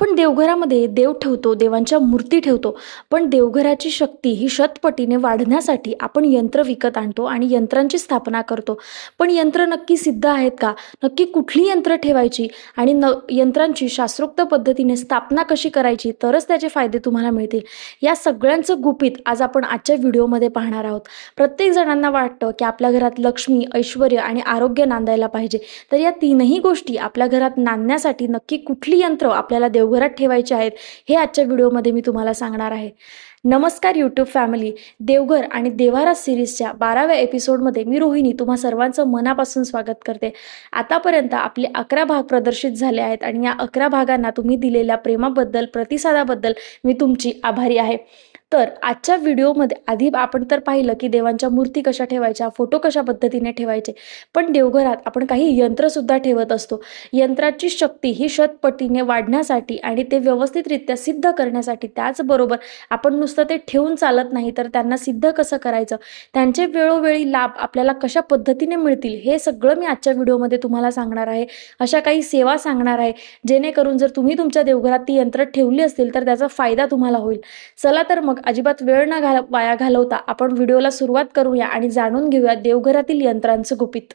आपण देवघरामध्ये देव ठेवतो, देवांच्या मूर्ती ठेवतो. पण देवघराची शक्ती ही शतपटीने वाढण्यासाठी आपण यंत्र विकत आणतो आणि यंत्रांची स्थापना करतो. पण यंत्र नक्की सिद्ध आहेत का? नक्की कुठली यंत्र ठेवायची आणि यंत्रांची शास्त्रोक्त पद्धतीने स्थापना कशी करायची, तरच त्याचे फायदे तुम्हाला मिळतील. या सगळ्यांचं गुपित आज आपण आजच्या व्हिडिओमध्ये पाहणार आहोत. प्रत्येक जणांना वाटतं की आपल्या घरात लक्ष्मी, ऐश्वर्य आणि आरोग्य नांदायला पाहिजे. तर या तीनही गोष्टी आपल्या घरात नांदण्यासाठी नक्की कुठली यंत्र आपल्याला देवघरात ठेवायचे आहेत, हे आजच्या व्हिडिओमध्ये मी तुम्हाला सांगणार आहे. नमस्कार यूट्यूब फॅमिली. देवघर आणि देवारा सिरीजच्या 12व्या एपिसोडमध्ये मी रोहिणी तुम्हा सर्वांचं मनापासून स्वागत करते. आतापर्यंत आपले 11 भाग प्रदर्शित झाले आहेत आणि या 11 भागांना तुम्ही दिलेल्या प्रेमाबद्दल, प्रतिसादाबद्दल मी तुमची आभारी आहे. तर आजच्या व्हिडिओमध्ये आधी आपण तर पाहिलं की देवांच्या मूर्ती कशा ठेवायच्या, फोटो कशा पद्धतीने ठेवायचे. पण देवघरात आपण काही यंत्रसुद्धा ठेवत असतो. यंत्राची शक्ती ही शतपटीने वाढण्यासाठी आणि ते व्यवस्थितरित्या सिद्ध करण्यासाठी, त्याचबरोबर आपण नुसतं ते ठेवून चालत नाही, तर त्यांना सिद्ध कसं करायचं, त्यांचे वेळोवेळी लाभ आपल्याला कशा पद्धतीने मिळतील, हे सगळं मी आजच्या व्हिडिओमध्ये तुम्हाला सांगणार आहे. अशा काही सेवा सांगणार आहे जेणेकरून जर तुम्ही तुमच्या देवघरात ती यंत्र ठेवली असतील तर त्याचा फायदा तुम्हाला होईल. चला तर मग अजिबात वेळ न वाया घालवता आपण व्हिडिओला सुरुवात करूया आणि जाणून घेऊया देवघरातील यंत्रांचं गुपित.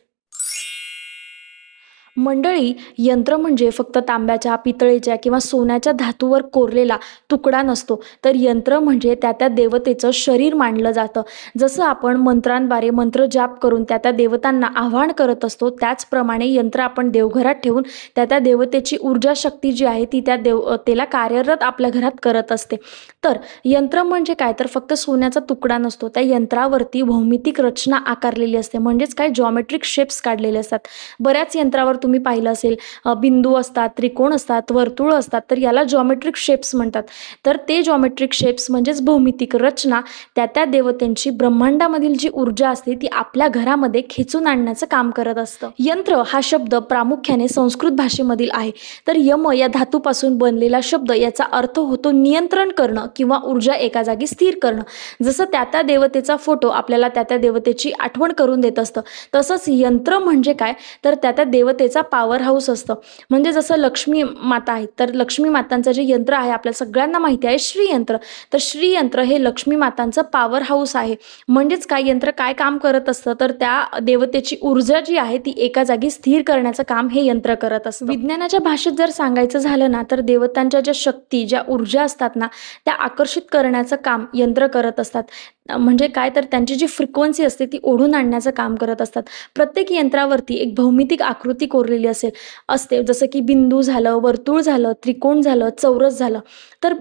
मंडळी, यंत्र म्हणजे फक्त तांब्याच्या, पितळेच्या किंवा सोन्याच्या धातूवर कोरलेला तुकडा नसतो, तर यंत्र म्हणजे त्या देवतेचं शरीर मानलं जातं. जसं आपण मंत्रांद्वारे मंत्र जाप करून त्या देवतांना आवाहन करत असतो, त्याचप्रमाणे यंत्र आपण देवघरात ठेवून त्या देवतेची ऊर्जा शक्ती जी आहे ती त्या देवतेला कार्यरत आपल्या घरात करत असते. तर यंत्र म्हणजे काय, तर फक्त सोन्याचा तुकडा नसतो, त्या यंत्रावरती भौमितिक रचना आकारलेली असते, म्हणजेच काय, जॉमेट्रिक शेप्स काढलेले असतात. बऱ्याच यंत्रावर तुम्ही पाहिलं असेल बिंदू असतात, त्रिकोण असतात, वर्तुळ असतात, तर याला जॉमेट्रिक शेप्स म्हणतात. तर ते जॉमेट्रिक शेप्स म्हणजेच भौमितिक रचना त्या देवतेंची ब्रह्मांडामधील जी ऊर्जा असते ती आपल्या घरामध्ये खेचून आणण्याचं काम करत असतं. यंत्र हा शब्द प्रामुख्याने संस्कृत भाषेमधील आहे. तर यम या धातूपासून बनलेला शब्द, याचा अर्थ होतो नियंत्रण करणं किंवा ऊर्जा एका जागी स्थिर करणं. जसं त्या देवतेचा फोटो आपल्याला त्या देवतेची आठवण करून देत असतं, तसंच यंत्र म्हणजे काय, तर त्या देवतेचा पॉवर हाऊस असतं. म्हणजे जसं लक्ष्मी माता आहे, तर लक्ष्मी मातांचं जे यंत्र आहे आपल्याला सगळ्यांना माहिती आहे, श्रीयंत्र. तर श्रीयंत्र हे लक्ष्मी मातांचं पॉवर हाऊस आहे. म्हणजेच काय, यंत्र काय काम करत असतं, तर त्या देवतेची ऊर्जा जी आहे ती एका जागी स्थिर करण्याचं काम हे यंत्र करत असतं. विज्ञानाच्या भाषेत जर सांगायचं झालं ना, तर देवतांच्या ज्या शक्ती, ज्या ऊर्जा असतात ना, त्या आकर्षित करण्याचं काम यंत्र करत असतात. म्हणजे काय, तर त्यांची जी फ्रिक्वेन्सी असते ती ओढून आणण्याचं काम करत असतात. प्रत्येक यंत्रावरती एक भौमितिक आकृती कोरलेली असते, जसं की बिंदू झालं, वर्तुळ झालं, त्रिकोण झालं, चौरस झालं. तर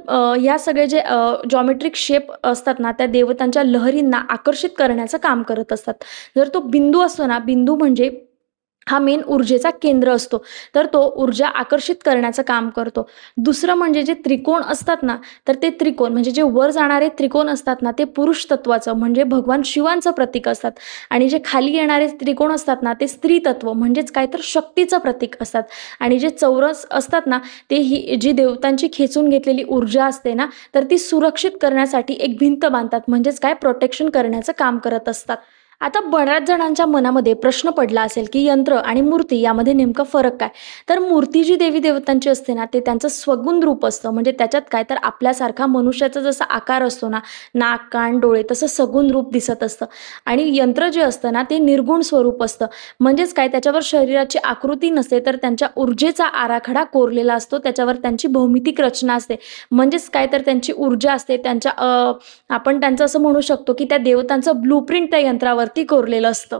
या सगळे जे जॉमेट्रिक शेप असतात ना, त्या देवतांच्या लहरींना आकर्षित करण्याचं काम करत असतात. जर तो बिंदू असतो ना, बिंदू म्हणजे हा मेन ऊर्जेचा केंद्र असतो, तर तो ऊर्जा आकर्षित करण्याचं काम करतो. दुसरं म्हणजे जे त्रिकोण असतात ना, तर ते त्रिकोण म्हणजे जे वर जाणारे त्रिकोण असतात ना, ते पुरुष तत्वाचं म्हणजे भगवान शिवांचं प्रतीक असतात. आणि जे खाली येणारे त्रिकोण असतात ना, ते स्त्री तत्व म्हणजेच काय, तर शक्तीचं प्रतीक असतात. आणि जे चौरस असतात ना, ते ही जी देवतांची खेचून घेतलेली ऊर्जा असते ना, तर ती सुरक्षित करण्यासाठी एक भिंत बांधतात, म्हणजेच काय, प्रोटेक्शन करण्याचं काम करत असतात. आता बऱ्याच जणांच्या मनामध्ये प्रश्न पडला असेल की यंत्र आणि मूर्ती यामध्ये नेमका फरक काय. तर मूर्ती जी देवी देवतांची असते ना, ते त्यांचं स्वगुण रूप असतं. म्हणजे त्याच्यात काय, तर आपल्यासारखा मनुष्याचा जसा आकार असतो ना, नाक, कान, डोळे, तसं सगुण रूप दिसत असतं. आणि यंत्र जे असतं ना, ते निर्गुण स्वरूप असतं. म्हणजेच काय, त्याच्यावर शरीराची आकृती नसते, तर त्यांच्या ऊर्जेचा आराखडा कोरलेला असतो, त्याच्यावर त्यांची भौमितिक रचना असते. म्हणजेच काय, तर त्यांची ऊर्जा असते, त्यांच्या आपण त्यांचं असं म्हणू शकतो की त्या देवतांचं ब्लूप्रिंट त्या यंत्रावरती कोरलेलं असतं.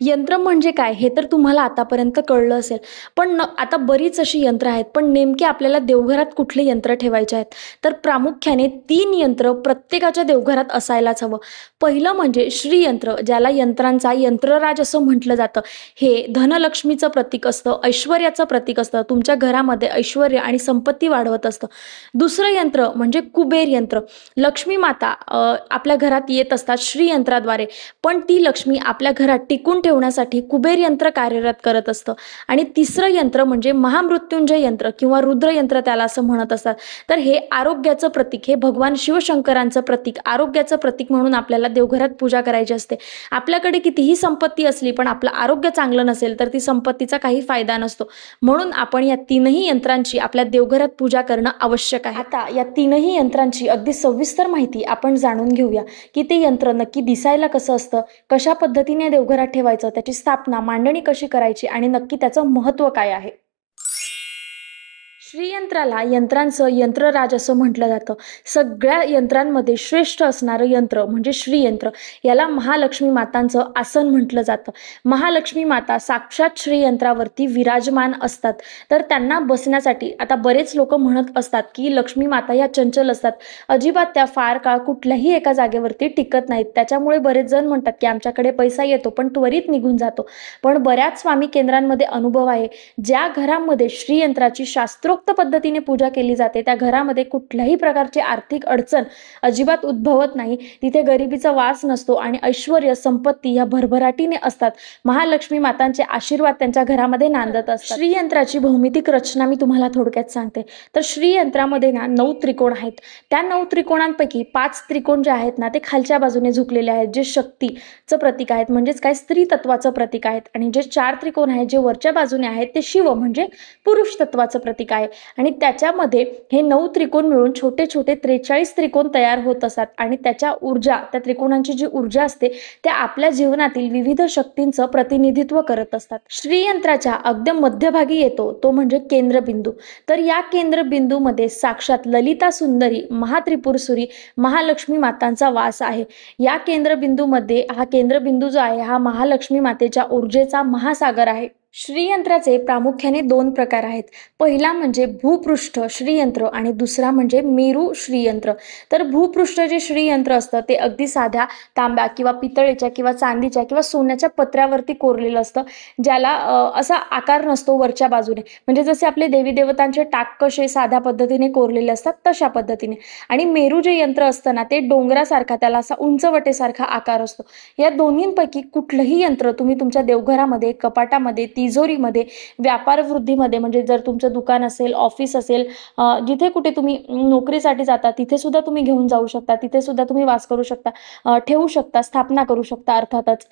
यंत्र म्हणजे काय, हे तर तुम्हाला आतापर्यंत कळलं असेल. पण आता बरीच अशी यंत्र आहेत, पण नेमके आपल्याला देवघरात कुठले यंत्र ठेवायचे आहेत, तर प्रामुख्याने 3 यंत्र प्रत्येकाच्या देवघरात असायलाच हवं. पहिलं म्हणजे श्रीयंत्र, ज्याला यंत्रांचा यंत्रराज असं म्हटलं जातं. हे धनलक्ष्मीचं प्रतीक असतं, ऐश्वर्याचं प्रतीक असतं, तुमच्या घरामध्ये ऐश्वर्य आणि संपत्ती वाढवत असतं. दुसरं यंत्र म्हणजे कुबेर यंत्र. लक्ष्मी माता आपल्या घरात येत असतात श्रीयंत्राद्वारे, पण ती लक्ष्मी आपल्या घरात टिकून ठेवण्यासाठी कुबेर यंत्र कार्यरत करत असतं. आणि तिसरं यंत्र म्हणजे महामृत्युंजय यंत्र किंवा रुद्र यंत्र त्याला असं म्हणत असतात. तर हे आरोग्याचं प्रतीक, हे भगवान शिवशंकरांचं प्रतीक, आरोग्याचं प्रतीक म्हणून आपल्याला देवघरात पूजा करायची असते. आपल्याकडे कितीही संपत्ती असली पण आपलं आरोग्य चांगलं नसेल तर ती संपत्तीचा काही फायदा नसतो. म्हणून आपण या तीनही यंत्रांची आपल्या देवघरात पूजा करणं आवश्यक आहे. आता या तीनही यंत्रांची अगदी सविस्तर माहिती आपण जाणून घेऊया की ते यंत्र नक्की दिसायला कसं असतं, कशा पद्धतीने देवघरात ठेवायचं, त्याची स्थापना मांडणी कशी करायची आणि नक्की त्याचं महत्त्व काय आहे. श्रीयंत्राला यंत्रांचं यंत्रराज असं म्हटलं जातं. सगळ्या यंत्रांमध्ये श्रेष्ठ असणारं यंत्र म्हणजे श्रीयंत्र. याला महालक्ष्मी मातांचं आसन म्हटलं जातं. महालक्ष्मी माता साक्षात श्रीयंत्रावरती विराजमान असतात. तर त्यांना बसण्यासाठी आता बरेच लोक म्हणत असतात की लक्ष्मी माता या चंचल असतात, अजिबात त्या फार काळ कुठल्याही एका जागेवरती टिकत नाहीत. त्याच्यामुळे बरेच जण म्हणतात की आमच्याकडे पैसा येतो पण त्वरित निघून जातो. पण बऱ्याच स्वामी केंद्रांमध्ये अनुभव आहे, ज्या घरामध्ये श्रीयंत्राची शास्त्रोक्त पद्धतीने पूजा केली जाते त्या घरामध्ये कुठल्याही प्रकारची आर्थिक अडचण अजिबात उद्भवत नाही. तिथे गरिबीचा वास नसतो आणि ऐश्वर्य संपत्ती या भरभराटीने असतात. महालक्ष्मी मातांचे आशीर्वाद त्यांच्या घरामध्ये नांदत असतात. श्रीयंत्राची भौमितिक रचना मी तुम्हाला थोडक्यात सांगते. तर श्रीयंत्रामध्ये ना 9 त्रिकोण आहेत. त्या 9 त्रिकोणांपैकी 5 त्रिकोण जे आहेत ना ते खालच्या बाजूने झुकलेले आहेत, जे शक्तीचं प्रतीक आहेत, म्हणजेच काय स्त्री तत्वाचं प्रतीक आहेत. आणि जे 4 त्रिकोण आहेत जे वरच्या बाजूने आहेत ते शिव म्हणजे पुरुष तत्वाचं प्रतीक आहे. आणि त्याच्यामध्ये हे 9 त्रिकोण मिळून छोटे छोटे 43 त्रिकोण तयार होत असतात. आणि त्याच्या ऊर्जा, त्या त्रिकोणांची जी ऊर्जा असते त्या आपल्या जीवनातील विविध शक्तींचं प्रतिनिधित्व करत असतात. श्रीयंत्राच्या अगदी मध्यभागी येतो तो म्हणजे केंद्रबिंदू. तर या केंद्रबिंदूमध्ये साक्षात ललिता सुंदरी, महात्रिपुरसुरी, महालक्ष्मी मातांचा वास आहे. या केंद्रबिंदूमध्ये हा केंद्रबिंदू जो आहे हा महालक्ष्मी मातेच्या ऊर्जेचा महासागर आहे. श्रीयंत्राचे प्रामुख्याने 2 प्रकार आहेत. पहिला म्हणजे भूपृष्ठ श्रीयंत्र आणि दुसरा म्हणजे मेरू श्रीयंत्र. तर भूपृष्ठ जे श्रीयंत्र असतं ते अगदी साध्या तांब्या किंवा पितळेच्या किंवा चांदीच्या किंवा सोन्याच्या पत्र्यावरती कोरलेलं असतं, ज्याला असा आकार नसतो वरच्या बाजूने, म्हणजे जसे आपले देवी देवतांचे टाक कसे साध्या पद्धतीने कोरलेले असतात तशा पद्धतीने. आणि मेरू जे यंत्र असतं ना ते डोंगरासारखा, त्याला असा उंचवटेसारखा आकार असतो. या दोन्हींपैकी कुठलंही यंत्र तुम्ही तुमच्या देवघरामध्ये, कपाटामध्ये, तिजोरीमध्ये, व्यापार वृद्धीमध्ये, म्हणजे जर तुमचं दुकान असेल, ऑफिस असेल, जिथे कुठे तुम्ही नोकरीसाठी जाता तिथे सुद्धा तुम्ही घेऊन जाऊ शकता, तिथे सुद्धा तुम्ही वास करू शकता, ठेवू शकता, स्थापना करू शकता अर्थातच.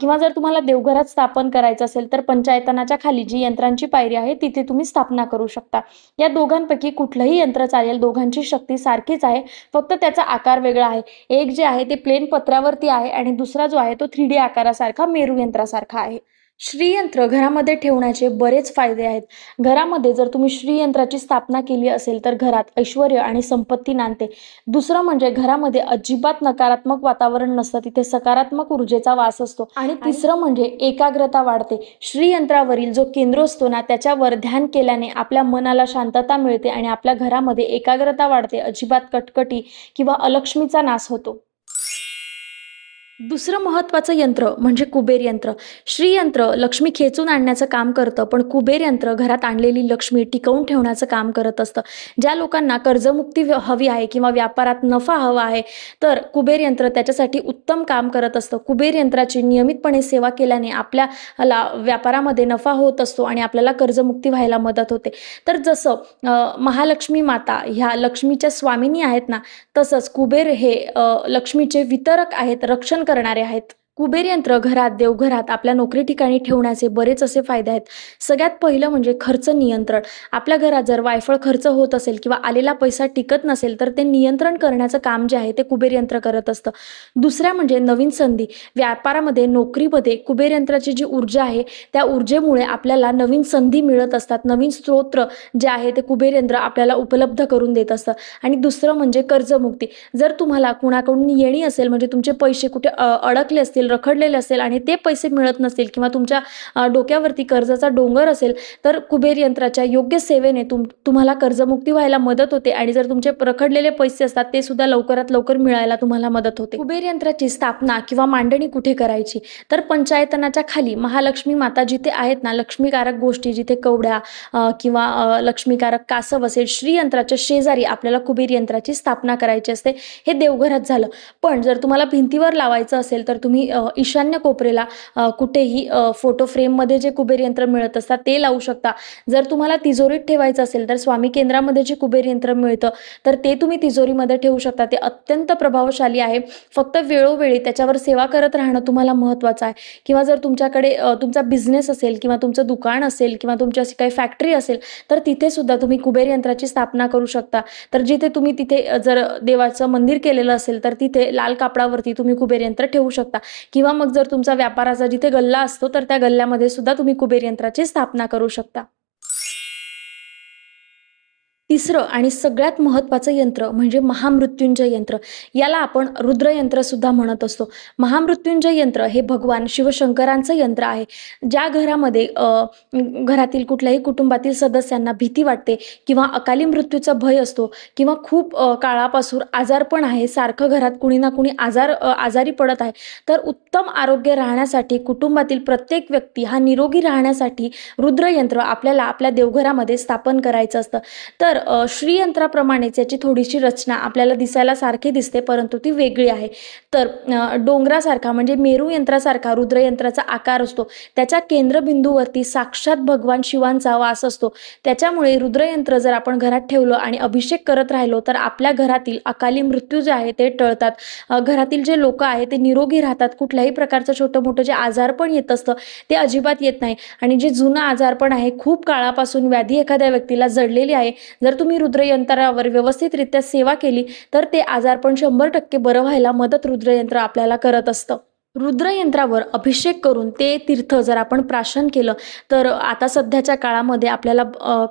किंवा जर तुम्हाला देवघरात स्थापन करायचं असेल तर पंचायतनाच्या खाली जी यंत्रांची पायरी आहे तिथे तुम्ही स्थापना करू शकता. या दोघांपैकी कुठलंही यंत्र चालेल, दोघांची शक्ती सारखीच आहे, फक्त त्याचा आकार वेगळा आहे. एक जे आहे ते प्लेन पत्र्यावरती आहे आणि दुसरा जो आहे तो 3D आकारासारखा मेरू यंत्रासारखा आहे. श्रीयंत्र घरामध्ये ठेवण्याचे बरेच फायदे आहेत. घरामध्ये जर तुम्ही श्रीयंत्राची स्थापना केली असेल तर घरात ऐश्वर्य आणि संपत्ती नांदते. दुसरं म्हणजे घरामध्ये अजिबात नकारात्मक वातावरण नसतं, तिथे सकारात्मक ऊर्जेचा वास असतो. आणि तिसरं म्हणजे एकाग्रता वाढते. श्रीयंत्रावरील जो केंद्र असतो ना त्याच्यावर ध्यान केल्याने आपल्या मनाला शांतता मिळते आणि आपल्या घरामध्ये एकाग्रता वाढते, अजिबात कटकटी किंवा अलक्ष्मीचा नाश होतो. दुसरं महत्त्वाचं यंत्र म्हणजे कुबेर यंत्र. श्रीयंत्र लक्ष्मी खेचून आणण्याचं काम करतं, पण कुबेर यंत्र घरात आणलेली लक्ष्मी टिकवून ठेवण्याचं काम करत असतं. ज्या लोकांना कर्जमुक्ती हवी आहे किंवा व्यापारात नफा हवा आहे तर कुबेर यंत्र त्याच्यासाठी उत्तम काम करत असतं. कुबेर यंत्राची नियमितपणे सेवा केल्याने आपल्याला व्यापारामध्ये नफा होत असतो आणि आपल्याला कर्जमुक्ती व्हायला मदत होते. तर जसं महालक्ष्मी माता ह्या लक्ष्मीच्या स्वामिनी आहेत ना, तसंच कुबेर हे लक्ष्मीचे वितरक आहेत, रक्षण करणारे आहेत. कुबेर यंत्र घरात, देवघरात, आपल्या नोकरी ठिकाणी ठेवण्याचे बरेच असे फायदे आहेत. सगळ्यात पहिलं म्हणजे खर्च नियंत्रण. आपल्या घरात जर वायफळ खर्च होत असेल किंवा आलेला पैसा टिकत नसेल तर ते नियंत्रण करण्याचं काम जे आहे ते कुबेर यंत्र करत असतं. दुसऱ्या म्हणजे नवीन संधी. व्यापारामध्ये, नोकरीमध्ये कुबेर यंत्राची जी ऊर्जा आहे त्या ऊर्जेमुळे आपल्याला नवीन संधी मिळत असतात. नवीन स्तोत्र जे आहे ते कुबेर यंत्र आपल्याला उपलब्ध करून देत असतं. आणि दुसरं म्हणजे कर्जमुक्ती. जर तुम्हाला कुणाकडून येणी असेल, म्हणजे तुमचे पैसे कुठे अडकले असतील, रखडलेले असेल आणि ते पैसे मिळत नसतील किंवा तुमच्या डोक्यावरती कर्जाचा डोंगर असेल तर कुबेर यंत्राच्या योग्य सेवेने तुम्हाला कर्जमुक्ती व्हायला मदत होते. आणि जर तुमचे रखडलेले पैसे असतात ते सुद्धा लवकरात लवकर मिळायला तुम्हाला मदत होते. कुबेर यंत्राची स्थापना किंवा मांडणी कुठे करायची तर पंचायतनाच्या खाली महालक्ष्मी माता जिथे आहेत ना, लक्ष्मीकारक गोष्टी जिथे कवड्या किंवा लक्ष्मीकारक कासव असेल, श्रीयंत्राच्या शेजारी आपल्याला कुबेर यंत्राची स्थापना करायची असते. हे देवघरात झालं. पण जर तुम्हाला भिंतीवर लावायचं असेल तर तुम्ही ईशान्य कोपरेला कुठेही फोटो फ्रेममध्ये जे कुबेर यंत्र मिळत असतात ते लावू शकता. जर तुम्हाला तिजोरीत ठेवायचं असेल तर स्वामी केंद्रामध्ये जे कुबेर यंत्र मिळतं तर ते तुम्ही तिजोरीमध्ये ठेवू शकता. ते अत्यंत प्रभावशाली आहे. फक्त वेळोवेळी त्याच्यावर सेवा करत राहणं तुम्हाला महत्त्वाचं आहे. किंवा जर तुमच्याकडे तुमचा बिझनेस असेल किंवा तुमचं दुकान असेल किंवा तुमची अशी काही फॅक्टरी असेल तर तिथे सुद्धा तुम्ही कुबेर यंत्राची स्थापना करू शकता. तर जिथे तुम्ही तिथे जर देवाचं मंदिर केलेलं असेल तर तिथे लाल कापडावरती तुम्ही कुबेर यंत्र ठेवू शकता. किंवा मग जर तुमचा व्यापाराचा जिथे गल्ला असतो तर त्या गल्ल्यामध्ये सुद्धा तुम्ही कुबेर यंत्राची स्थापना करू शकता. तिसरं आणि सगळ्यात महत्त्वाचं यंत्र म्हणजे महामृत्युंजय यंत्र. याला आपण रुद्रयंत्र सुद्धा म्हणत असतो. महामृत्युंजय यंत्र हे भगवान शिवशंकरांचं यंत्र आहे. ज्या घरामध्ये घरातील कुठल्याही कुटुंबातील सदस्यांना भीती वाटते किंवा अकाली मृत्यूचा भय असतो किंवा खूप काळापासून आजारपण आहे, सारखं घरात कुणी ना कुणी आजारी पडत आहे, तर उत्तम आरोग्य राहण्यासाठी कुटुंबातील प्रत्येक व्यक्ती हा निरोगी राहण्यासाठी रुद्रयंत्र आपल्याला आपल्या देवघरामध्ये स्थापन करायचं असतं. तर श्रीयंत्राप्रमाणेच याची थोडीशी रचना आपल्याला दिसायला सारखी दिसते परंतु ती वेगळी आहे. तर डोंगरासारखा म्हणजे मेरू यंत्रासारखा रुद्रयंत्राचा आकार असतो. त्याच्या केंद्रबिंदूवरती साक्षात भगवान शिवांचा वास असतो. त्याच्यामुळे रुद्रयंत्र जर आपण घरात ठेवलं आणि अभिषेक करत राहिलो तर आपल्या घरातील अकाली मृत्यू जे आहे ते टळतात. घरातील जे लोक आहेत ते निरोगी राहतात. कुठल्याही प्रकारचं छोटं मोठं जे आजारपण येत असतं ते अजिबात येत नाही. आणि जे जुनं आजारपण आहे, खूप काळापासून व्याधी एखाद्या व्यक्तीला जडलेली आहे, जर तुम्ही रुद्रयंत्रावर व्यवस्थितरित्या सेवा केली तर ते आजारपण 100% बरं व्हायला मदत रुद्रयंत्र आपल्याला करत असतं. रुद्रयंत्रावर अभिषेक करून ते तीर्थ जर आपण प्राशन केलं तर आता सध्याच्या काळामध्ये आपल्याला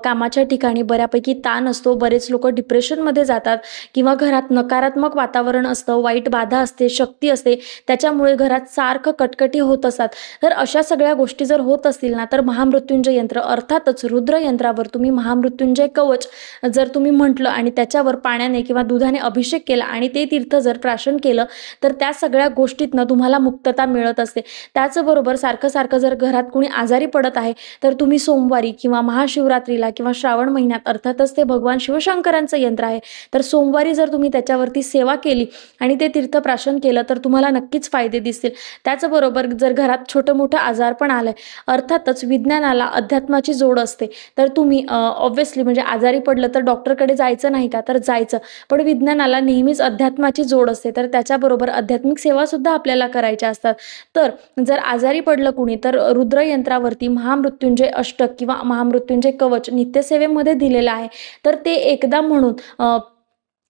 कामाच्या ठिकाणी बऱ्यापैकी ताण असतो. बरेच लोक डिप्रेशनमध्ये जातात किंवा घरात नकारात्मक वातावरण असतं, वाईट बाधा असते, शक्ती असते, त्याच्यामुळे घरात सारखं कटकटी होत असतात. तर अशा सगळ्या गोष्टी जर होत असतील ना तर महामृत्युंजय यंत्र अर्थातच रुद्रयंत्रावर तुम्ही महामृत्युंजय कवच जर तुम्ही म्हटलं आणि त्याच्यावर पाण्याने किंवा दुधाने अभिषेक केला आणि ते तीर्थ जर प्राशन केलं तर त्या सगळ्या गोष्टीतनं तुम्हाला मुक्तता मिळत असते. त्याचबरोबर सारखं जर घरात कुणी आजारी पडत आहे तर तुम्ही सोमवारी किंवा महाशिवरात्रीला किंवा श्रावण महिन्यात, अर्थातच ते भगवान शिवशंकरांचं यंत्र आहे, तर सोमवारी जर तुम्ही त्याच्यावरती सेवा केली आणि ते तीर्थ प्राशन केलं तर तुम्हाला नक्कीच फायदे दिसतील. त्याचबरोबर जर घरात छोटं मोठं आजारपण आलंय, अर्थातच विज्ञानाला अध्यात्माची जोड असते, तर तुम्ही ऑब्व्हियसली म्हणजे आजारी पडलं तर डॉक्टरकडे जायचं नाही का, तर जायचं, पण विज्ञानाला नेहमीच अध्यात्माची जोड असते, तर त्याच्याबरोबर आध्यात्मिक सेवा सुद्धा आपल्याला करायच्या असतात. तर जर आजारी पडलं कुणी तर रुद्रयंत्रावरती महामृत्युंजय अष्टक किंवा महामृत्युंजय कवच नित्यसेवेमध्ये दिलेलं आहे, तर ते एकदा म्हणून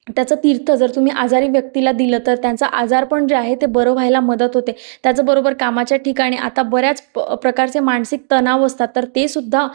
त्याचं तीर्थ जर तुम्ही आजारी व्यक्तीला दिलं तर त्यांचं आजारपण जे आहे ते बरं व्हायला मदत होते. त्याचबरोबर कामाच्या ठिकाणी आता बऱ्याच प्रकारचे मानसिक तणाव असतात, तर ते सुद्धा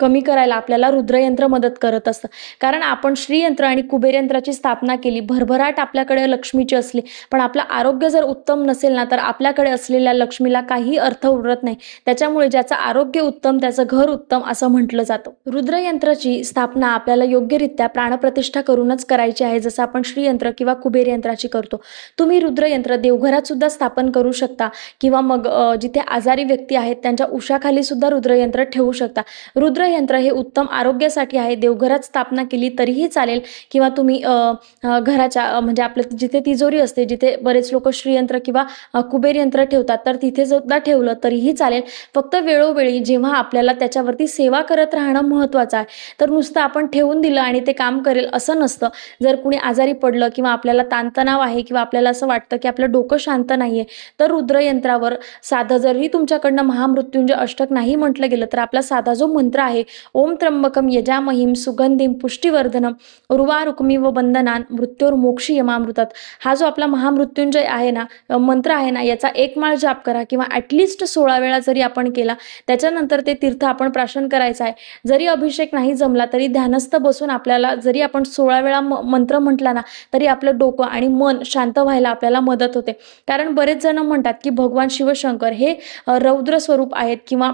कमी करायला आपल्याला रुद्रयंत्र मदत करत असतं. कारण आपण श्रीयंत्र आणि कुबेरयंत्राची स्थापना केली, भरभराट आपल्याकडे लक्ष्मीची असली, पण आपलं आरोग्य जर उत्तम नसेल ना तर आपल्याकडे असलेल्या लक्ष्मीला काही अर्थ उरत नाही. त्याच्यामुळे ज्याचं आरोग्य उत्तम त्याचं घर उत्तम असं म्हटलं जातं. रुद्रयंत्राची स्थापना आपल्याला योग्यरित्या प्राणप्रतिष्ठा करूनच करायची आहे, जसं आपण श्रीयंत्र किंवा कुबेर यंत्राची करतो. तुम्ही रुद्रयंत्र देवघरात सुद्धा स्थापन करू शकता किंवा मग जिथे आजारी व्यक्ती आहेत त्यांच्या उशाखाली सुद्धा रुद्रयंत्र ठेवू शकता. रुद्रयंत्र हे उत्तम आरोग्यासाठी आहे. देवघरात स्थापना केली तरीही चालेल किंवा तुम्ही घराच्या म्हणजे आपलं जिथे तिजोरी असते, जिथे बरेच लोक श्रीयंत्र किंवा कुबेर यंत्र ठेवतात, तर तिथे सुद्धा ठेवलं तरीही चालेल. फक्त वेळोवेळी जेव्हा आपल्याला त्याच्यावरती सेवा करत राहणं महत्त्वाचं आहे. तर नुसतं आपण ठेवून दिलं आणि ते काम करेल असं नसतं. जर कुणी आजारी पडलं किंवा आपल्याला ताणतणाव आहे किंवा आपल्याला असं वाटतं की आपलं डोकं शांत नाहीये, तर रुद्रयंत्रावर साधं जरी तुमच्याकडनं महामृत्युंजय अष्टक नाही म्हटलं गेलं तर आपला साधा जो मंत्र आहे, ओम त्र्यंबकम यजामहीम सुगंधिम पुष्टिवर्धनम उर्वारुकमिव बंधनान मृत्योर्मोक्षी यमामृतात, हा जो आपला महामृत्युंजय आहे ना, मंत्र आहे ना, याचा एक माळ जाप करा किंवा ॲटलिस्ट 16 वेळा जरी आपण केला, त्याच्यानंतर ते तीर्थ आपण प्राशन करायचं आहे. जरी अभिषेक नाही जमला तरी ध्यानस्थ बसून आपल्याला जरी आपण 16 वेळा मंत्र म्हटला ना तरी आपलं डोकं आणि मन शांत व्हायला आपल्याला मदत होते. कारण बरेच जण म्हणतात की भगवान शिवशंकर हे रौद्र स्वरूप आहेत किंवा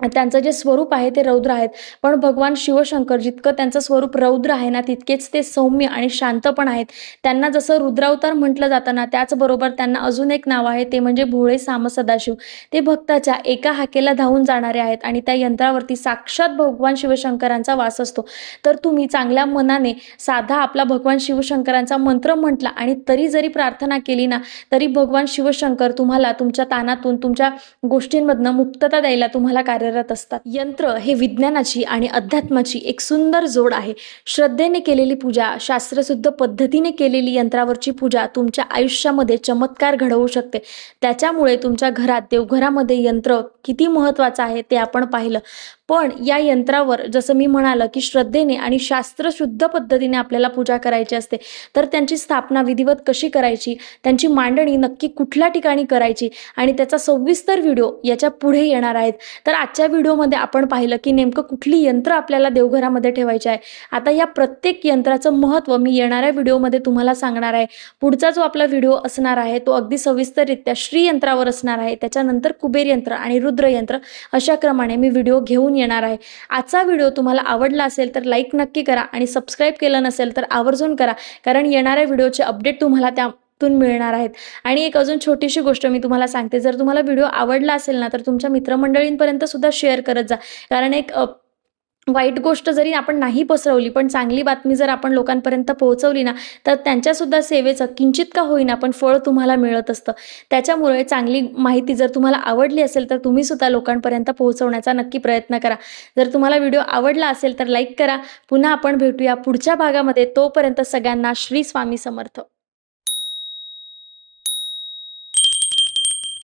त्यांचं जे स्वरूप आहे ते रौद्र आहेत. पण भगवान शिवशंकर जितकं त्यांचं स्वरूप रौद्र आहे ना, तितकेच ते सौम्य आणि शांत पण आहेत. त्यांना जसं रुद्रावतार म्हटलं जातं ना, त्याचबरोबर त्यांना अजून एक नाव आहे, ते म्हणजे भोळे साम सदाशिव. ते भक्ताच्या एका हाकेला धावून जाणारे आहेत आणि त्या यंत्रावरती साक्षात भगवान शिवशंकरांचा वास असतो. तर तुम्ही चांगल्या मनाने साधा आपला भगवान शिवशंकरांचा मंत्र म्हटला आणि तरी जरी प्रार्थना केली ना, तरी भगवान शिवशंकर तुम्हाला तुमच्या ताणातून, तुमच्या गोष्टींमधनं मुक्तता द्यायला तुम्हाला कार्यरत असतात. यंत्र हे विज्ञानाची आणि अध्यात्माची एक सुंदर जोड आहे. श्रद्धेने केलेली पूजा, शास्त्रशुद्ध पद्धतीने केलेली यंत्रावरची पूजा तुमच्या आयुष्यामध्ये चमत्कार घडवू शकते. त्याच्यामुळे तुमच्या घरात, देवघरामध्ये यंत्र किती महत्त्वाचं आहे ते आपण पाहिलं. पण या यंत्रावर जसं मी म्हणालं, की श्रद्धेने आणि शास्त्रशुद्ध पद्धतीने आपल्याला पूजा करायची असते. तर त्यांची स्थापना विधिवत कशी करायची, त्यांची मांडणी नक्की कुठल्या ठिकाणी करायची आणि त्याचा सविस्तर व्हिडिओ याच्या पुढे येणार आहेत. तर आजच्या व्हिडिओमध्ये आपण पाहिलं, की नेमकं कुठली यंत्र आपल्याला देवघरामध्ये ठेवायची आहे. आता या प्रत्येक यंत्राचं महत्त्व मी येणाऱ्या व्हिडिओमध्ये तुम्हाला सांगणार आहे. पुढचा जो आपला व्हिडिओ असणार आहे, तो अगदी सविस्तररित्या श्रीयंत्रावर असणार आहे. त्याच्यानंतर कुबेर यंत्र आणि रुद्र यंत्र अशा क्रमाने मी व्हिडिओ घेऊन येणार आहे. आजचा व्हिडिओ तुम्हाला आवडला असेल तर लाईक नक्की करा आणि सबस्क्राईब केलं नसेल तर आवर्जून करा, कारण येणाऱ्या व्हिडिओचे अपडेट तुम्हाला त्यातून मिळणार आहेत. आणि एक अजून छोटीशी गोष्ट मी तुम्हाला सांगते, जर तुम्हाला व्हिडिओ आवडला असेल ना, तर तुमच्या मित्रमंडळींपर्यंत सुद्धा शेअर करत जा. कारण एक वाईट गोष्ट जरी आपण नाही पसरवली, पण चांगली बातमी जर आपण लोकांपर्यंत पोहोचवली ना, तर त्यांच्यासुद्धा सेवेचं किंचित का होईना पण फळ तुम्हाला मिळत असतं. त्याच्यामुळे चांगली माहिती जर तुम्हाला आवडली असेल, तर तुम्ही सुद्धा लोकांपर्यंत पोहोचवण्याचा नक्की प्रयत्न करा. जर तुम्हाला व्हिडिओ आवडला असेल तर लाईक करा. पुन्हा आपण भेटूया पुढच्या भागामध्ये. तोपर्यंत सगळ्यांना श्री स्वामी समर्थ.